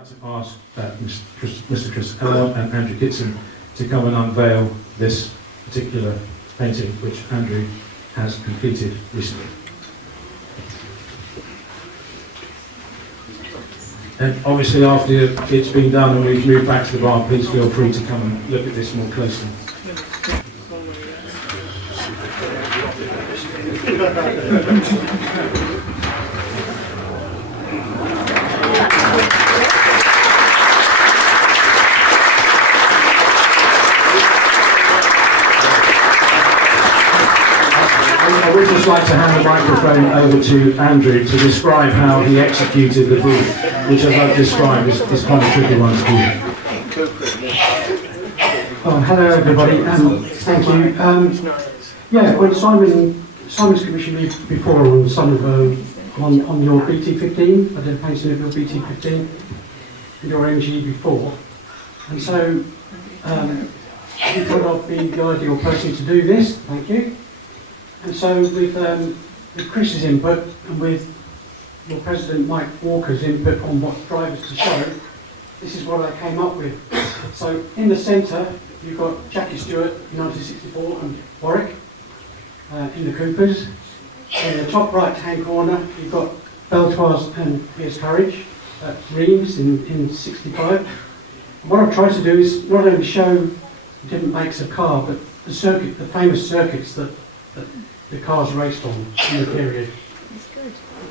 like to ask Mr. Chris Allen and Andrew Kitson to come and unveil this particular painting, which Andrew has completed recently. And obviously after it's been done and we've moved back to the bar, please feel free to come and look at this more closely. I would just like to hand the microphone over to Andrew to describe how he executed the booth, which, as I've described, is quite a tricky one to do. Oh, hello everybody, thank you. Yeah, when Simon's commissioned me before on some of on your BT15, I did a painting of your BT15 and your MG before, and so you thought I'd be the ideal person to do this. Thank you. And so with Chris's input and with your President Mike Walker's input on what drivers to show, this is what I came up with. So in the centre you've got Jackie Stewart, 1964, and Warwick in the Coopers. In the top right hand corner you've got Beltoise and Pierce Courage at Reims in 65. And what I've tried to do is not only show different makes of car, but the famous circuits that the cars raced on in the period.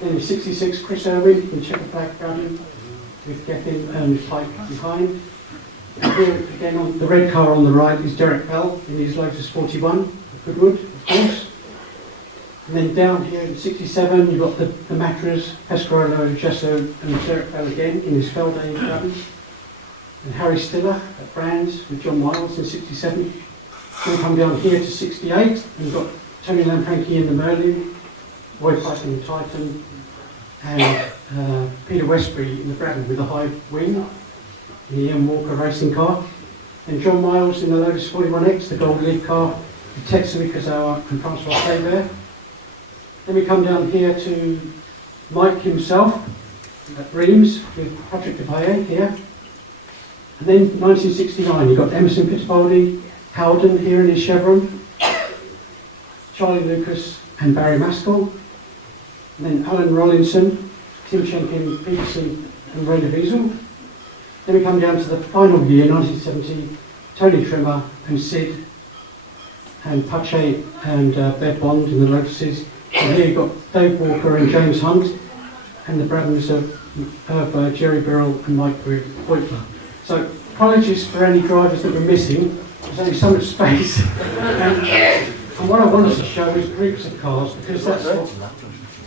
Then in 66, Chris Irwin in checker flag Braddon with Gethin and Pike behind. And here again on the red car on the right is Derek Bell in his Lotus 41, Goodwood, of course. And then down here in 67 you've got the Matras, Pescarolo, Gesso and Derek Bell again in his Feldane Braddon. And Harry Stiller at Brands with John Miles in 67. Then come down here to 68 and you've got Tony Lamfranchi in the Merlin, Roy Pike in the Titan, and Peter Westbury in the Braddon with the high wing, the Ian Walker racing car, and John Miles in the Lotus 41X, the gold lead car, with Tetsuya Kazawa and Francois Faber. Then we come down here to Mike himself at Reims with Patrick de Paye here. And then 1969, you've got Emerson Fittipaldi, Howden here in his Chevron, Charlie Lucas and Barry Maskell, and then Alan Rollinson, Tim Schenkin, Peterson and Ray DeViesel. Then we come down to the final year, 1970, Tony Trimmer and Sid and Pache and Bed Bond in the Lotuses. And here you've got Dave Walker and James Hunt and the Braddons of Jerry Birrell and Mike Beutler. So apologies for any drivers that were missing, there's only so much space. And what I wanted to show is groups of cars, because that's what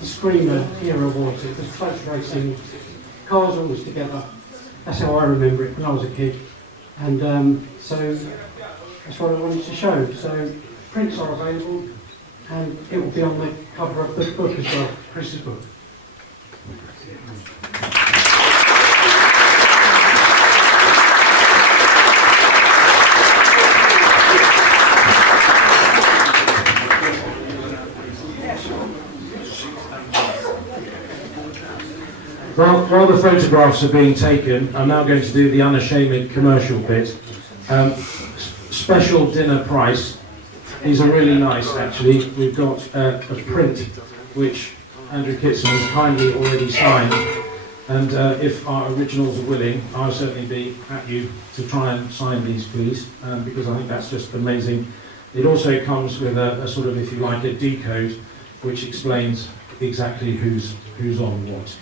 the Screamer era was. It was close racing, cars always together. That's how I remember it when I was a kid. And so that's what I wanted to show. So prints are available and it will be on the cover of the book as well, Chris's book. Well, while the photographs are being taken, I'm now going to do the unashamed commercial bit. Special dinner price. These are really nice, actually. We've got a print which Andrew Kitson has kindly already signed, and if our originals are willing, I'll certainly be at you to try and sign these, please, because I think that's just amazing. It also comes with a sort of, if you like, a decode which explains exactly who's on what.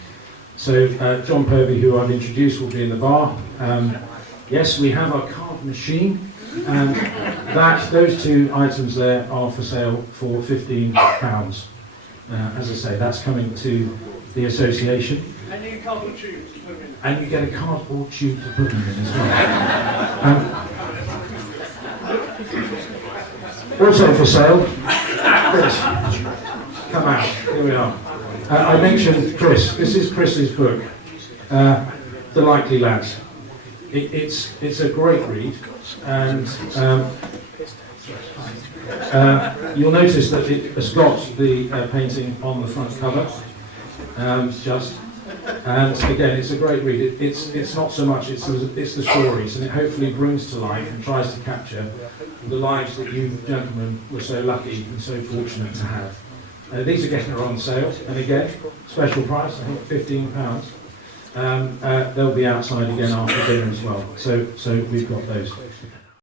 So John Purvey, who I've introduced, will be in the bar. Yes, we have our card machine, and those two items there are for sale for £15. As I say, that's coming to the association. And you get a cardboard tube to put them in. And you get a cardboard tube to put them in as well. Also for sale, Chris, come out, here we are. I mentioned Chris. This is Chris's book, The Likely Lads. It's a great read, and you'll notice that it has got the painting on the front cover, just And again, it's a great read. It's not so much, it's the stories, and it hopefully brings to life and tries to capture the lives that you gentlemen were so lucky and so fortunate to have. These are getting on sale, and again, special price, I think £15. They'll be outside again after dinner as well. So we've got those.